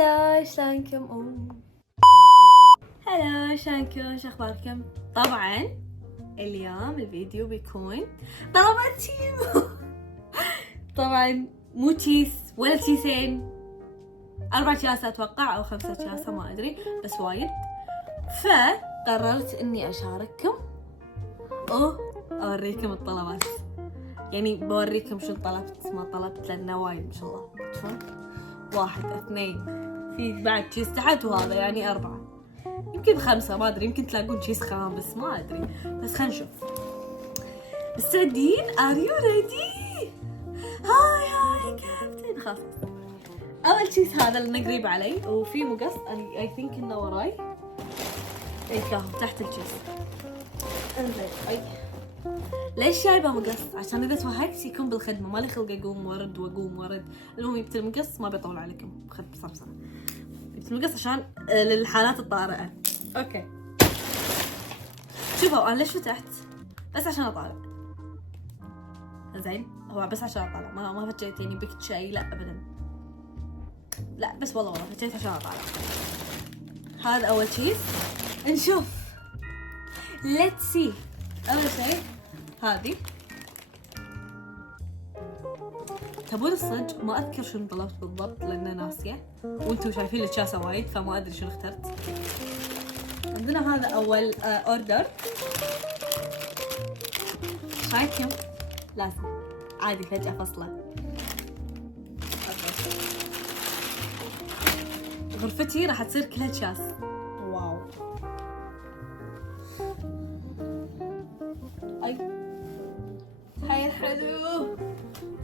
هلا شلونكم؟ هلا شلونكم؟ شو اخباركم؟ طبعا اليوم الفيديو بيكون طلبات تيمو. طبعا مو تشيس ولا تشيسين، 4 أكياس اتوقع او 5 أكياس ما ادري، بس وايد. فقررت اني اشارككم اوريكم الطلبات، يعني بوريكم شو طلبت ما طلبت، لانه وايد ما شاء الله. تشوفون 1 2 في بعد تشيس تحت، وهذا يعني 4 يمكن 5 ما ادري، يمكن تلاقون تشيس خامس ما ادري، بس خلينا نشوف. مستعدين؟ Are you ready؟ هاي كابتن. خلاص اول تشيس هذا اللي قريب علي وفي مقص I think انه وراي. كاهو تحت التشيس. انزين ليش جايبه مقص؟ عشان اذا توهقت يكون بالخدمه، مالي خلق اقوم وارد واقوم وارد. المهم جبت المقص، ما بيطول عليكم، خذ بسرعه. جبت المقص عشان للحالات الطارئه. اوكي شوفوا انا ليش فتحت؟ بس عشان اطالع. زين هو بس عشان اطالع، ما فتحت يعني بكت شيء، لا ابدا، لا بس والله فتحت عشان اطالع. هذا اول شيء نشوف. ليتس سي. اول شيء هذه، تبون الصج ما اذكر شنو طلبت بالضبط لان ناسيه، وانتم شايفين الكاسه وايد فما ادري شنو اخترت. عندنا هذا اول اوردر. شايفكم لازم عادي فجأة فصله. غرفتي راح تصير كلها كاس. واو هاي حلو،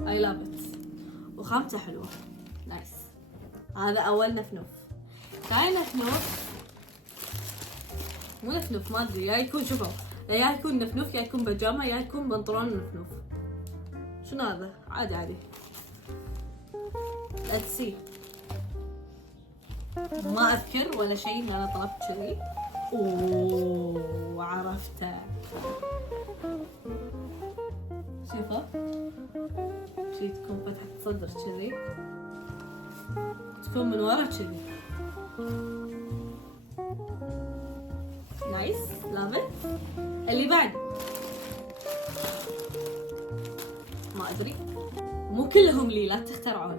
I love it، وخامته حلوة نايس. هذا أول نفنوف. ثاني نفنوف، مو نفنوف ما أدري، يا يكون شوفوا يا يكون نفنوف يا يكون بيجامة يا يكون بنطلون نفنوف. شنو هذا؟ عادي let's see. ما أذكر ولا شيء إن أنا طلبت كذي. أوه عرفته، شوفوا شي تكون فتحة صدر كذي، تكون من ورا كذي. نايس لافت. اللي بعد ما ادري، مو كلهم لي لا تخترعون.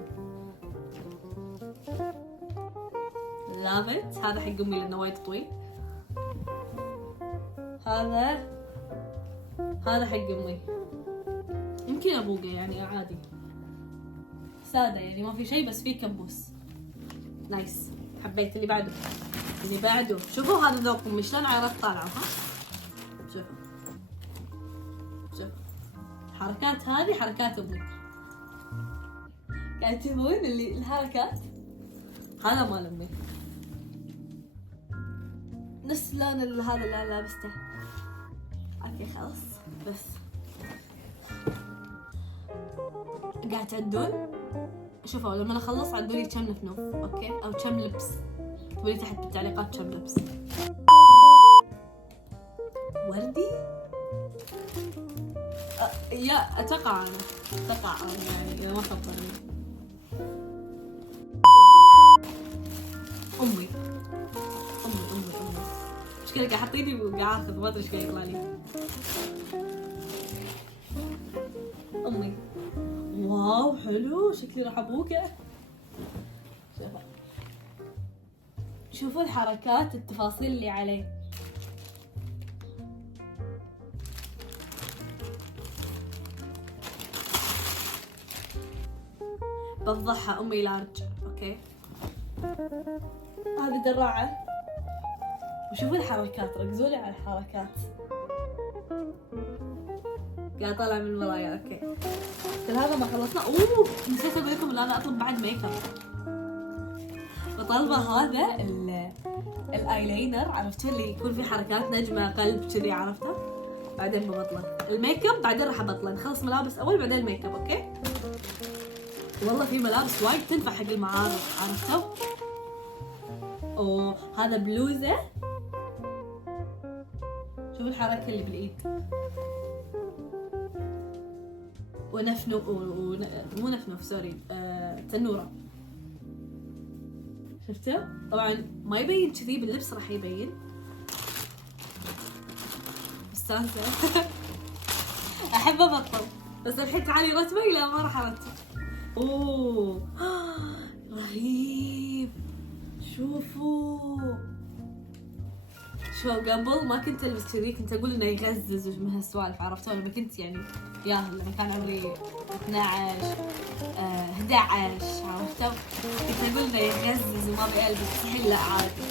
لافت. هذا حق امي لانه وايد طويل. هذا حق امي، يمكن ابوقه يعني عادي ساده يعني ما في شيء، بس فيه كبوس. نايس حبيت. اللي بعده شوفوا هذا ذوق امي شلون عرفت طالعه. ها شوفوا الحركات هذه حركات امي. قاعد تشوفون اللي الحركات هذا مال امي، نفس لون هذا اللي انا لابسته. اوكي خلاص بس قاعد تعدون. شوفوا لما اخلص عدوا لي كم نفنوف اوكي، او كم لبس. اكتبوا لي تحت بالتعليقات كم لبس. وردي يا اتوقع يعني ما خبرني. امي مشكلة قاعد حاطيني وقاعد اخذ ما ادري ايش قاعد يطلع لي. امي واو حلو، شكلي راح ابوقه. شوفوا الحركات التفاصيل اللي عليه. بفضحها امي لارج اوكي. هذه دراعة، وشوفوا الحركات، ركزوا لي على الحركات. قاعد طالع من المرايا اوكي. هذا ما خلصنا. نسيت اقول لكم ان انا اطلب بعد ميك اب. بطلبه هذا الايلاينر، عرفتوا اللي يكون فيه حركات نجمه قلب كذي، عرفته. بعدين ببطله الميك اب، بعدين راح ابطله. نخلص ملابس اول بعدين الميك اب اوكي. والله في ملابس وايد تنفع حق المعارض، عرفتوا. هذا بلوزه، شوفوا الحركه اللي بالايد. مو نفنوف سوري، تنوره. شفته؟ طبعا ما يبين كذي، باللبس راح يبين. مستانسة. احب ابطل بس الحين تعالي رتبي. لا ما راح ارتب. اوه رهيب. شوفوا شو قبل ما كنت البس كذي كنت اقول انه يغزز ومن هالسوالف، عرفتوا؟ لما كنت يعني ياهل لما كان عمري 12 11 عرفتوا؟ كنت اقول انه يغزز وما ابي البس. الحين لا عادي.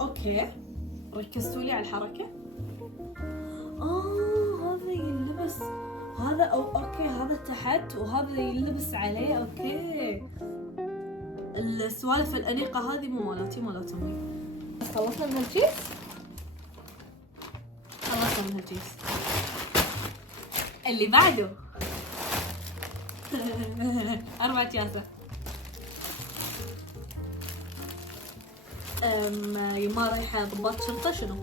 اوكي ركزتوا لي على الحركة. هذا يلبس هذا اوكي هذا تحت وهذا يلبس عليه. اوكي السوالف الأنيقة هذه مو مالتي، مالت امي. خلصنا من هالشيس. خلصنا من هالشيس. اللي بعده 4 أكياسة. ما رايحة ضباط شرطة شنو؟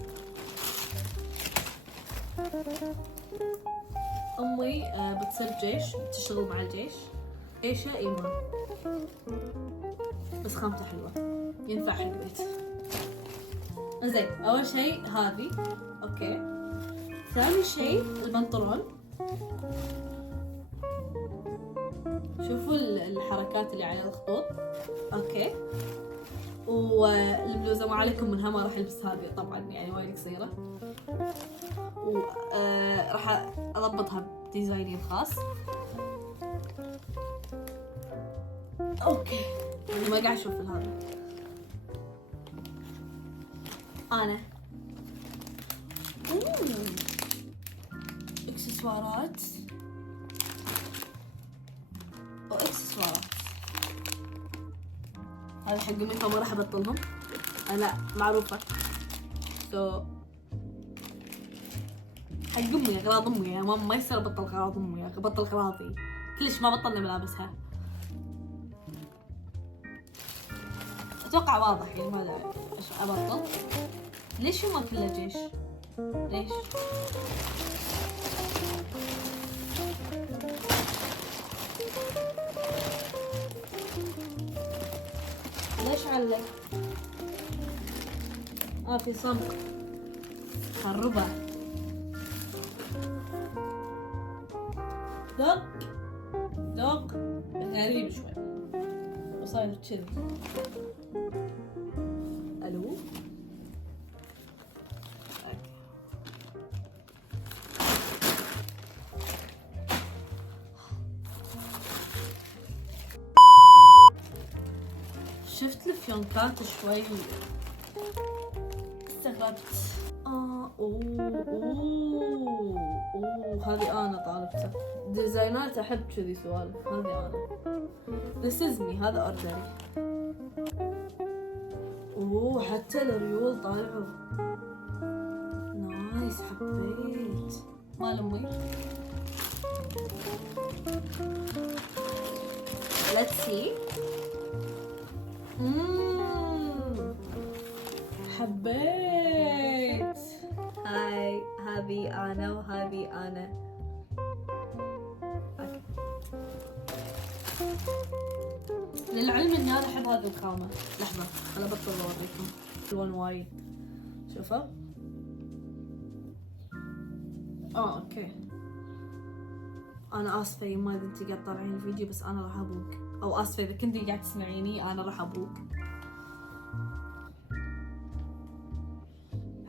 أمي بتصير جيش، تشتغل مع الجيش. إيشة إيمان، بس خامته حلوة ينفع حق البيت. زين أول شيء هذه أوكي. ثاني شيء البنطلون. شوفوا الحركات اللي على الخطوط. أوكي والبلوزة ما عليكم منها، ما راح البس هذه طبعا يعني وايد قصيرة. وراح اضبطها بديزايني الخاص. اوكي يعني ما قاعد اشوف هذا. انا اكسسوارات واكسسوارات. هذا حق امي فما راح ابطلهم. انا معروفة حق امي، اغراض امي يعني ما يصير ابطل اغراض امي، ابطل اغراضي كلش. ما بطلنا ملابسها اتوقع واضح يعني ما داعي ابطل. ليش ما كله جيش؟ ليش؟ ليش علق؟ في صمت. خربه. دق دق غريب شوي وصاير كذي. الو شفت الفيونكات شوي استغربت. هذه انا طالبته. ديزاينات احب كذي سوالف. هذه انا This is me. هذا اوردري. حتى الريول طالعوا نايس. حبيت. مال امي. Let's see. حبيت. هاي هذه انا وهذه انا. للعلم اني انا احب هذه الخامة. لحظة خل ابطل اوريكم الوان وايد. شوفوا. اوكي انا اسفة يما اذا انتي قاعد تطالعين الفيديو بس انا راح ابوق، او اسفة اذا كنتي قاعد تسمعيني انا راح ابوق.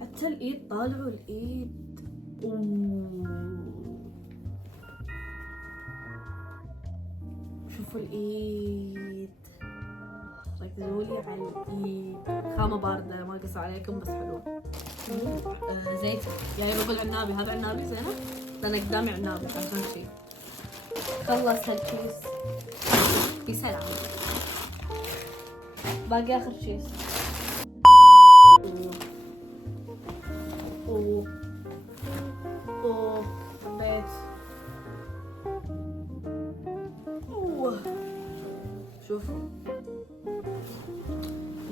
حتى الايد طالعوا الايد. شوفوا الايد. ركزوا لي على الايد. خامة باردة ما قص عليكم بس حلوة. زيت يعني بقول عنابي. هذا عنابي زينة لأن قدامي عنابي عشان شي. خلص هالكيس. يا سلام. باقي آخر كيس. حبيت. شوفوا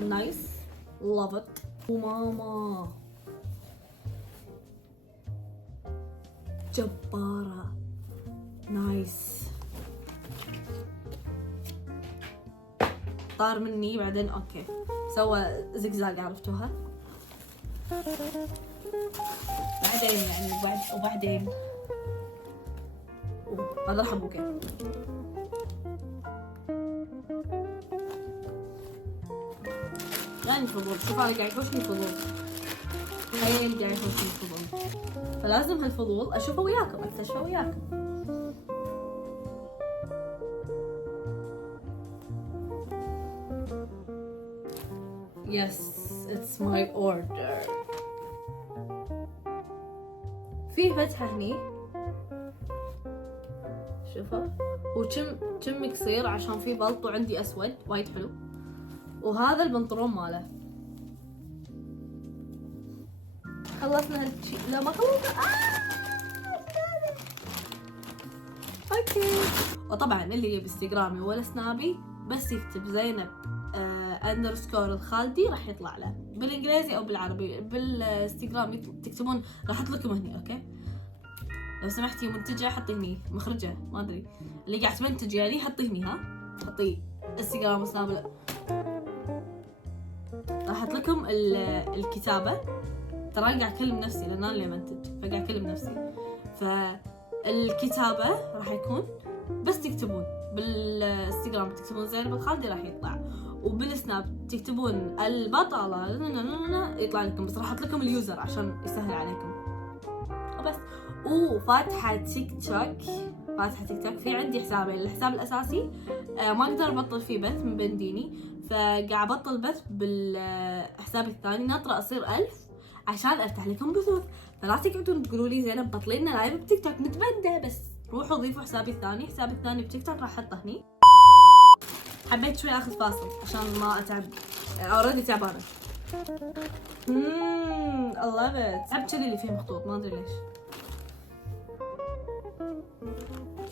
نايس. love it. وماما جبارة. نايس. طار مني بعدين اوكي سوى زقزاق، عرفتوها؟ بعدين يعني وبعدين هذا راح ابوكي. يعني فضول، شوف انا قاعد يحوشني فضول، تخيل قاعد يحوشني فضول، فلازم هالفضول اشوفه وياكم، اكتشفه وياكم. Yes, it's my order. في فتحة هني، شوفوا، وكم قصير عشان في بلط وعندي اسود وايد حلو، وهذا البنطلون ماله. خلصنا هالشي، لا ما خلصنا. اوكي. وطبعا اللي يبي انستغرامي ولا سنابي بس يكتب زينب اندرسكور الخالدي راح يطلع له بالانجليزي او بالعربي. بالانستغرام تكتبون راح احط لكم هني. اوكي لو سمحتي منتجه حطي هني، مخرجه ما ادري اللي قاعد تمنتج يعني حطي هني، ها حطي انستغرام وسناب. راح احط لكم الكتابه، ترى قاعد اكلم نفسي لان انا اللي منتج فقاعد اكلم نفسي. فالكتابه راح يكون بس تكتبون بالانستغرام تكتبون زينب الخالدي راح يطلع، وبالسناب تكتبون البطلة يطلع لكم، بس راح احط لكم اليوزر عشان يسهل عليكم وبس. وفاتحة تيك توك في عندي حسابين. الحساب الاساسي ما اقدر ابطل فيه بث من بنديني، فقاعد ابطل بث بالحساب الثاني، ناطرة اصير 1000 عشان افتح لكم بثوث. فلا تقعدون تقولوا لي زينب بطلي لنا لايف بتيك توك، نتبدى بس روحوا ضيفوا حسابي الثاني بتيك توك راح احطه هني. حبيت شوي اخذ فاصل عشان ما اتعب، اوريدي تعبانه. I love it. تعب كذي اللي فيه مخطوط ما ادري ليش.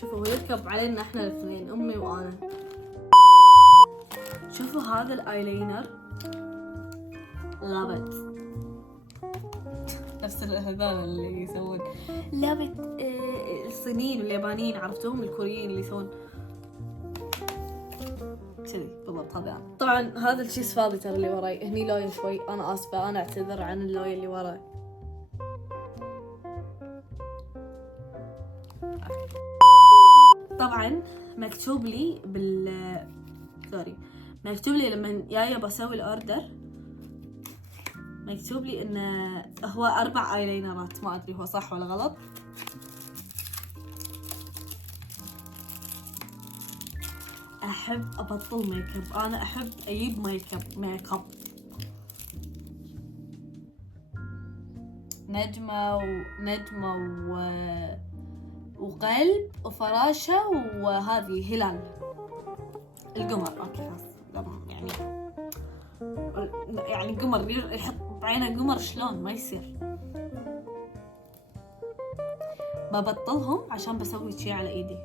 شوفوا هو يركب علينا احنا الاثنين، امي وانا. شوفوا هذا الايلاينر love it. نفس هذول اللي يسوون love it. الصينيين واليابانيين عرفتوهم، الكوريين اللي يسوون كذي بالضبط. هذا أنا. طبعا هذا الشيس فاضي ترى اللي وراي، هني لوية شوي، انا اسفه، انا اعتذر عن اللوية اللي وراي. طبعا مكتوب لي مكتوب لي لما جايه بسوي الاوردر، مكتوب لي انه هو 4 ايلاينرات، ما ادري هو صح ولا غلط. احب ابطل ميك اب، انا احب اجيب ميك اب نجمه وقلب وفراشه وهذه هلال القمر. اوكي خلاص يعني قمر يحط بعينه قمر، شلون ما يصير. ببطلهم عشان بسوي شي على ايدي.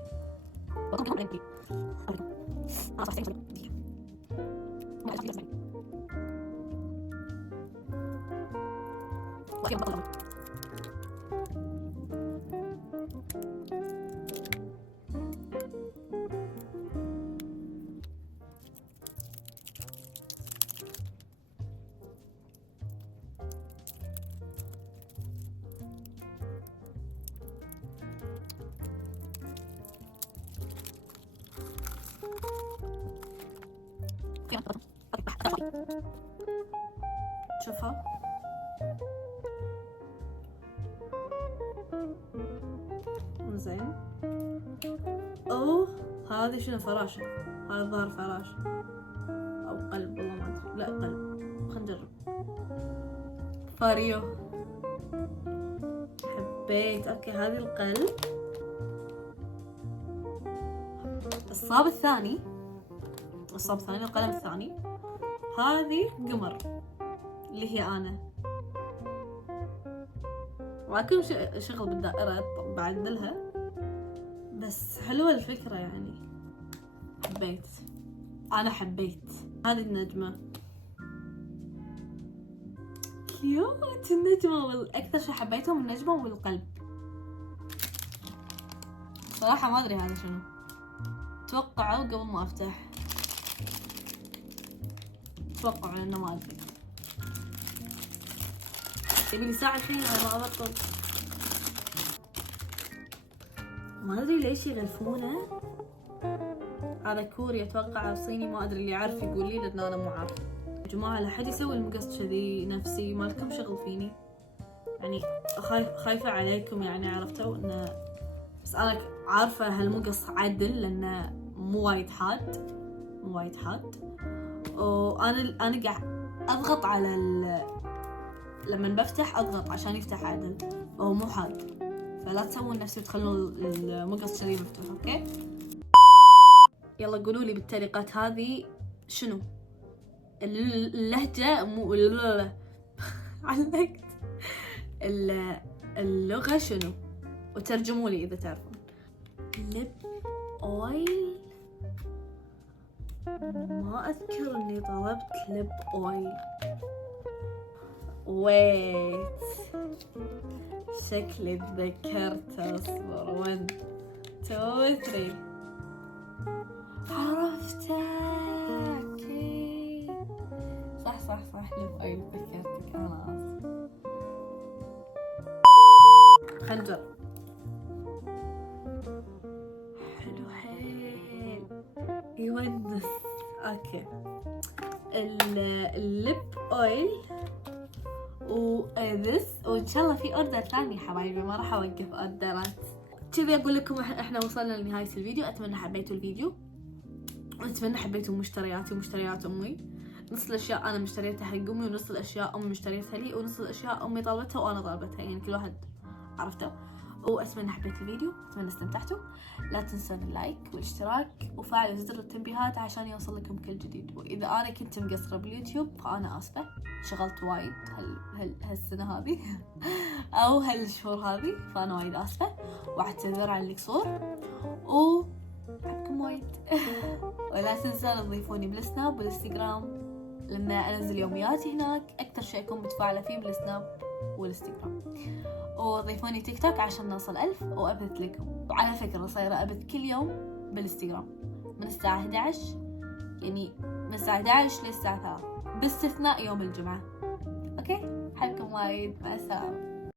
شوفها زين. هذه شنو؟ فراشه. هذا ظهر فراشه او قلب، والله ما ادري. لا قلب، خلينا نجرب. فاريو حبيت. اوكي هذه القلب. الصاب الثاني القلم الثاني، هذه قمر اللي هي انا. راكم شغل بالدائرة بعدلها، بس حلوة الفكرة يعني. حبيت. هذه النجمة كيوت. النجمة أكثر شي حبيتهم النجمة والقلب. صراحة ما ادري هذا شنو، توقعوا قبل ما افتح، توقعوا لانه ما ادري. يبيلي ساعة الحين على ما ابطل. ما ادري ليش يغلفونه. هذا كوري اتوقع او صيني، ما ادري، اللي يعرف يقول لي لان انا مو عارفه. يا جماعه لا حد يسوي المقص كذي نفسي، ما لكم شغل فيني يعني. خايفه عليكم يعني، عرفتوا انه، بس انا عارفه هالمقص عدل لانه مو وايد حاد، مو وايد حاد. وانا قاعد اضغط على لما بفتح اضغط عشان يفتح عدل، هو مو حاد. فلا تسوون نفسي وتخلون المقص كذي مفتوح. اوكي يلا قولوا لي بالتعليقات هذه شنو اللهجة، مو علقت اللغة شنو، وترجموا لي إذا تعرفون. لب أويل، ما أذكر إني طلبت لب أويل. ويت، شكلي تذكرت. أصبر 1 2 3 عرفتك. صح لب أويل، تذكرتك. أنا آسف. خنجر. حلو حيل يونس. اوكي اللب اويل وذس، وان شاء الله في اوردر ثاني حبايبي، ما راح اوقف اوردرات. كذي اقول لكم احنا وصلنا لنهاية الفيديو. اتمنى حبيتوا الفيديو، واتمنى حبيتوا مشترياتي ومشتريات امي. نص الاشياء انا مشتريتها حق امي، ونص الاشياء امي مشتريتها لي، ونص الاشياء امي طلبتها وانا طلبتها، يعني كل واحد عرفته. واتمنى حبيتوا الفيديو، اتمنى استمتعتوا. لا تنسون اللايك والاشتراك وفعلوا زر التنبيهات عشان يوصل لكم كل جديد. واذا انا كنت مقصره باليوتيوب فانا اسفه، شغلت وايد هالسنه هذه او هالشهور هذه، فانا وايد اسفه واعتذر عن القصور احبكم وايد. ولا تنسون تضيفوني بالسناب والانستغرام، لان انزل يومياتي هناك. اكثر شيء اكون متفاعله فيه بالسناب والانستغرام. وضيفوني تيك توك عشان نوصل 1000 وابث لكم. وعلى فكره صايره ابث كل يوم بالانستغرام من الساعه 11، يعني من الساعه 11 للساعه 3 باستثناء يوم الجمعه. اوكي، احبكم وايد، مع السلامه.